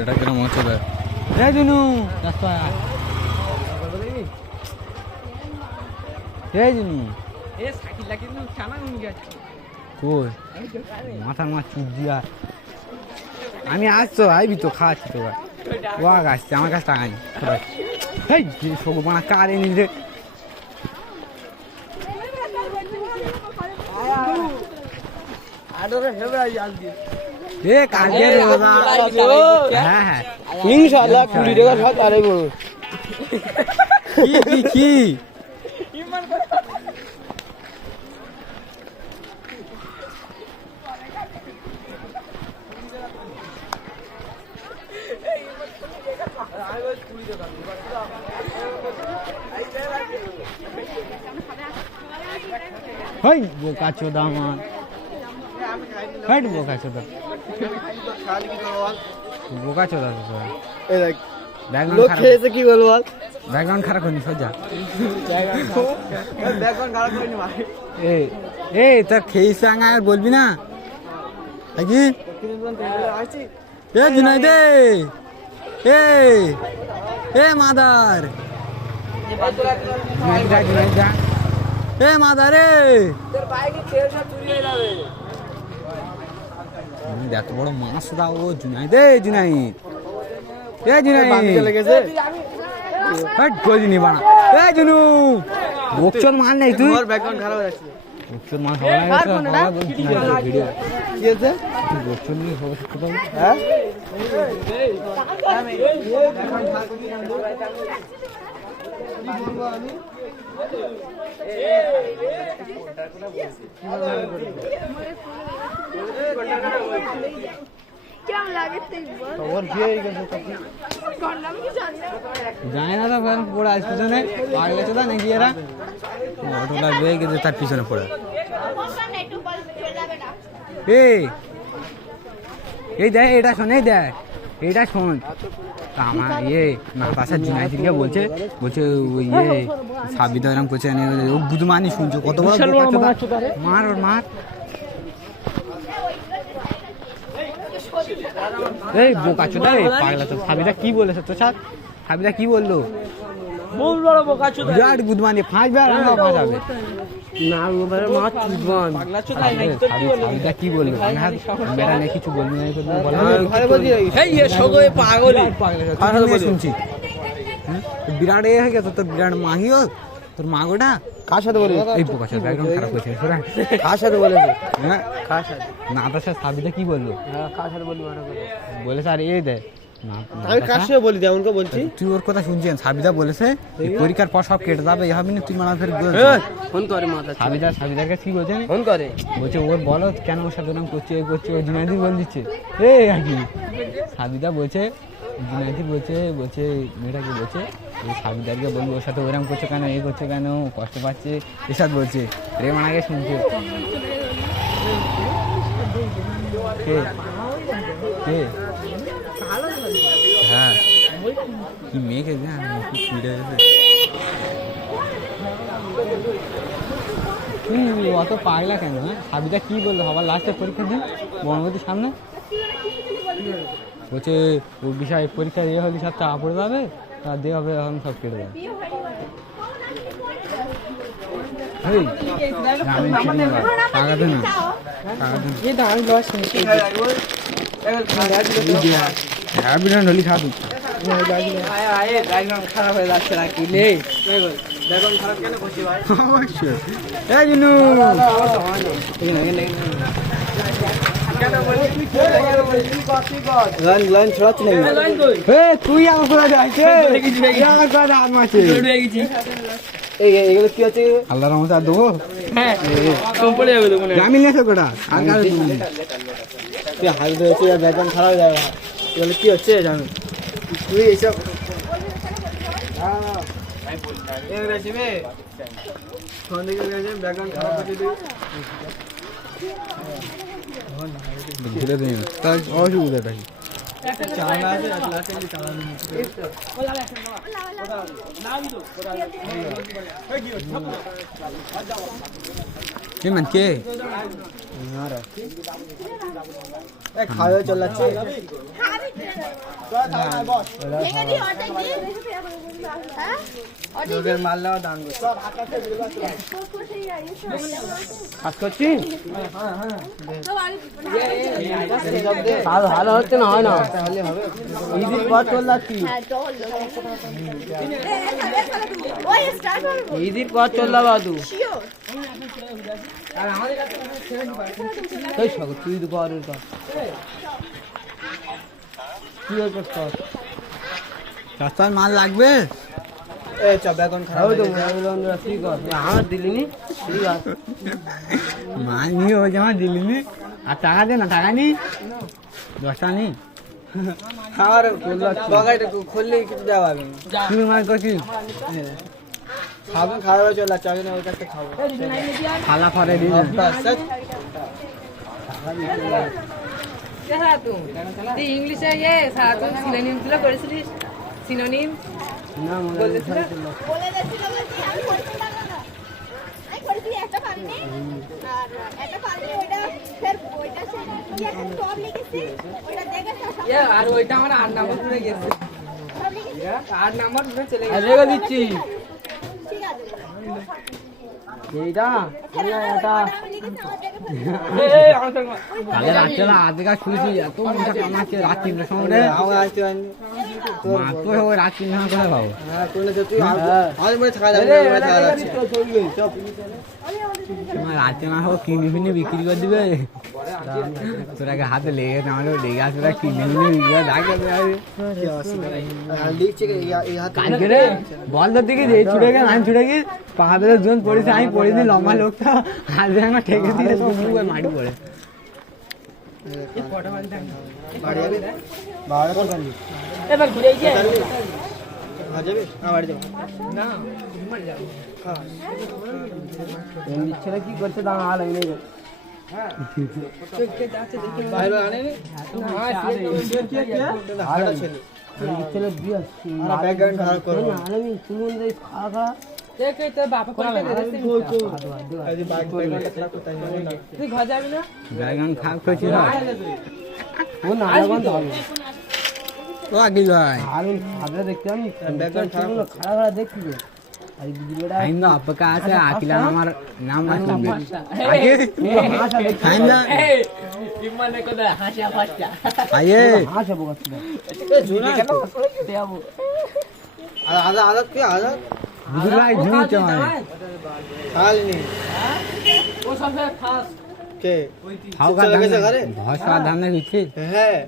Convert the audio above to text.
এটা কেন মতো দেয় এই জুনু রাস্তা এই জুনু কই মাথার মাছ চুপ দিয়া আমি আসছো আইবি তো খাওয়াচ্ছি তো ওয়াগ আসছে আমার কাছে টাকা নেই এই সব বানা কার এনে রে এ কালকে হ্যাঁ হ্যাঁ ইনশাআল্লাহ 20 টাকা ভাত আরে বড় কি হই বোকা চোদা আমার হাইট বোকা চোদা বোকা চোদা তো এই দেখ ব্যাকগ্রাউন্ড লোক খারাপ খেয়েছে কি বলবো বল ব্যাকগ্রাউন্ড খারাপ করিনি সজ্জা ব্যাকগ্রাউন্ড খারাপ করিনি ভাই এই এই তোর খেয়ে সাঙ্গা আর বলবি না নাকি আসছি এ জুনাইদ এ মাদার জুনাইদ এ মাদার রে তোর বাইকে তেল সব চুরি হয়ে যাবে এত বড় মাছ দাও ও জুনাইদ জুনাইদ চলে গেছে হাট গজিনি বানা এ জুনু বকচর মার নাই তুই ওর ব্যাকগ্রাউন্ড খারাপ হয়ে যাচ্ছে বকচর মার হবে না ভিডিও কি আছে তুই বকচর নিয়ে হবে কোথাও হ্যাঁ কেমন লাগে তুই বল ওর বিয়ে হয়ে গেছে গন্ডাম কি জানি না জানি না তো পড়ে আস পিছনে পাগলে চোদা নাকি এরা অটোটা বেয়ে গেছে তার পিছনে পড়ে একটু বল চলে যাবে না এই দেখ এটা শোন এইটা শোন তা আমার না পাশার জুনাইদিকে বলছে ওই সাবিদা এরকম করছে ও গুদমানি শুনছো কত বড় মার ওর মার এই বোকা চোদা পাগলা তো সাবিদা কি বলেছে তো স্যার সাবিদা কি বললো বহুত বড় বোকা চোদা বিরাট গুদমানি ফাঁসবার ফাঁসাবে না ওবারে মাছ চুদবান পাগলা চোদা নাই তো কি বললি সাবিদা কি বললো বেড়া নেই কিছু বলবি না ঘরে বসে এই এ সগো এ পাগলি পাগল শুনছি বিরাট এ হয়ে গেছে তোর বিরাট মাহিও তোর মাগোটা কার সাথে বলি এই বোকা চোদা ব্যাকগ্রাউন্ড খারাপ হয়েছে কার সাথে বলেছে হ্যাঁ কার সাথে না তো স্যার সাবিদা কি বললো হ্যাঁ কার সাথে বলি মানা করে বলেছে আর এই দেয় আমি কার সাথে বলি যেমনকে বলছি তুই ওর কথা শুনছেন সাবিদা বলেছে পরীক্ষার পর সব কেটে যাবে হবে না তুই মানা ফের ফোন করে মাথা সাবিদার কাছে কি বলছে ফোন করে বলছে ওর বলো কেন ওর সাথে এরকম করছে ও জুনাইদি বল দিচ্ছে আর কি সাবিদা বলছে জুনাইদি বলছে মেয়েটাকে বলছে ওই সাবিদারকে বলবো ওর সাথে ওরকম করছে কেন এই করছে কেন কষ্ট পাচ্ছে এসব বলছে রে মানাকে শুনছে কে হ্যাঁ কি মেয়েকে তুই অত পাগলা কেন হ্যাঁ সাবিদা কি বললো আবার লাস্টে পরীক্ষা দিন বনবতীর সামনে বলছে ওর বিষয় পরীক্ষা ইয়ে হলে সব চাপা পড়ে যাবে তা দিয়ে হবে এখন সব কেটে যাবে টাকা দে না হলি খা তুই খারাপ হয়ে যাচ্ছে নাকি নেই খারাপ কেন করছি ভাই অবশ্যই এই জিনু লাইন ছড়াচ্ছি নাকি তুই আমার কোথায় যাইছে এইগুলো কি হচ্ছে আল্লাহর রহমতে আর দেবো হ্যাঁ পড়ে যাবে দোকানে আমি নেছো কোটা আর কার তুই হাত ধরেছি আর ব্যাকগ্রাউন্ড খারাপ হয়ে যাবে এগুলো কি হচ্ছে জানো তুই এইসব ব্যাকগ্রাউন্ড খারাপ হচ্ছে ঘুরে দিন তার অসুবিধাটা কি কে মান কে খাওয়া চলে যাচ্ছে ভেঙে দি অর্ধেক দি হ্যাঁ অর্ধেক লোকের মাল নেওয়া দান করছে কাজ করছি ভালো হচ্ছে না হয় না তাহলে হবে ঈদের পর চল যাচ্ছি হ্যাঁ চল ওই স্টার্ট করব ঈদের পর চল যাবা তু শিওর তুই সব তুই তো পরের কর তুই ওর কর সস্তার মাল লাগবে এই চ বেগুন খারাপ তো তুই কর আমার দিলিনি ঠিক আছে মাল নিয়ে ওই জামা দিলিনি আর টাকা দে না টাকা নি 10 টাকা নি আমার বগাইটা খুললে কিছু দেওয়া হবে তুই মাল করছিস খাবেন খাওয়া চলে যাচ্ছে আমি ওই কাছে খাবো খালা ফরে দিন তুই ইংলিশে ইয়ে সারাক্ষণ সিনোনিম গুলো করেছিলিস সিনোনিম না বলে যাচ্ছিল বলছি আমি করেছি না আমি করেছি একটা পারিনি আর একটা পারিনি ওইটা ফের ওইটা সে কি একটা টপ লিখেছি ওইটা দেখে ইয়ে আর ওইটা আমার 8 নাম্বার ধরে গেছে সব লিখেছি 8 নাম্বার ধরে চলে আর গেছে রেখে দিচ্ছি ঠিক আছে এইটা এটা আমি লিখেছি আমার দেখে ফেলো। কালে রাত্রে আধে কাজ শুয়েছি এত মশা কামাচ্ছে রাত 3টার সময় রে আমার আসতে পারিনি মা তো ওই রাত 3টার সময় করে পাবো হ্যাঁ করলে তো তুই আজ মনে থাকা যাবে না থাকা যাচ্ছে তোমার রাতে না হোক কিনে ফিনে বিক্রি করে দিবে তোরাকে হাতে লেগে নাহলে লেগে আসবে তোরা কিনে ফিনে বিক্রি করে ডাকে লিখছে এই হাত কালকে রে বল ধরতে গিয়ে যে ছুটে গেল আমি ছুটে গিয়ে পাহাড়ে জোন পড়েছে আমি পড়িনি লম্বা লোকটা হাতে আমার ঠেকে দিয়ে মাটি পড়ে বাড়ি যাবি বাড়ি কোন এবার ঘুরে গিয়ে যাবি না বাড়ি যাবো না ছেলে কি করছে দাঁড়া হাল এই নেই বাইরে আনে নি হাড়া ছেলে ছেলে বিয়ে আর ব্যাকগ্রাউন্ড খারাপ করো না আমি শুনুন দেই খাওয়া দেখ এই তোর বাবা কোন এই ব্যাকগ্রাউন্ড খারাপ করতে না তুই ঘর যাবি না ড্রাগন খারাপ করেছিল ও না লাগান তো হবে ও আগে ভাই হারুন খাবে দেখতে আমি ব্যাকগ্রাউন্ড খারাপ খারাপ খারাপ দেখছি যে আর ভিডিওটা আইন দা আপকা আছে আকিলা আমার নাম আসবে আগে আইন দা ইমানে কোদা হাসিয়া ফাসিয়া আয়ে হাসা বকাচ্ছিল এ জোনা দেবো আদা আদা কি আদা বুঝু ভাই জুনি চাই খালি ও সব ফাস্ট কে খাও কা চলে গেছে ঘরে ভাষা ধান দিচ্ছে হ্যাঁ